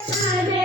Hare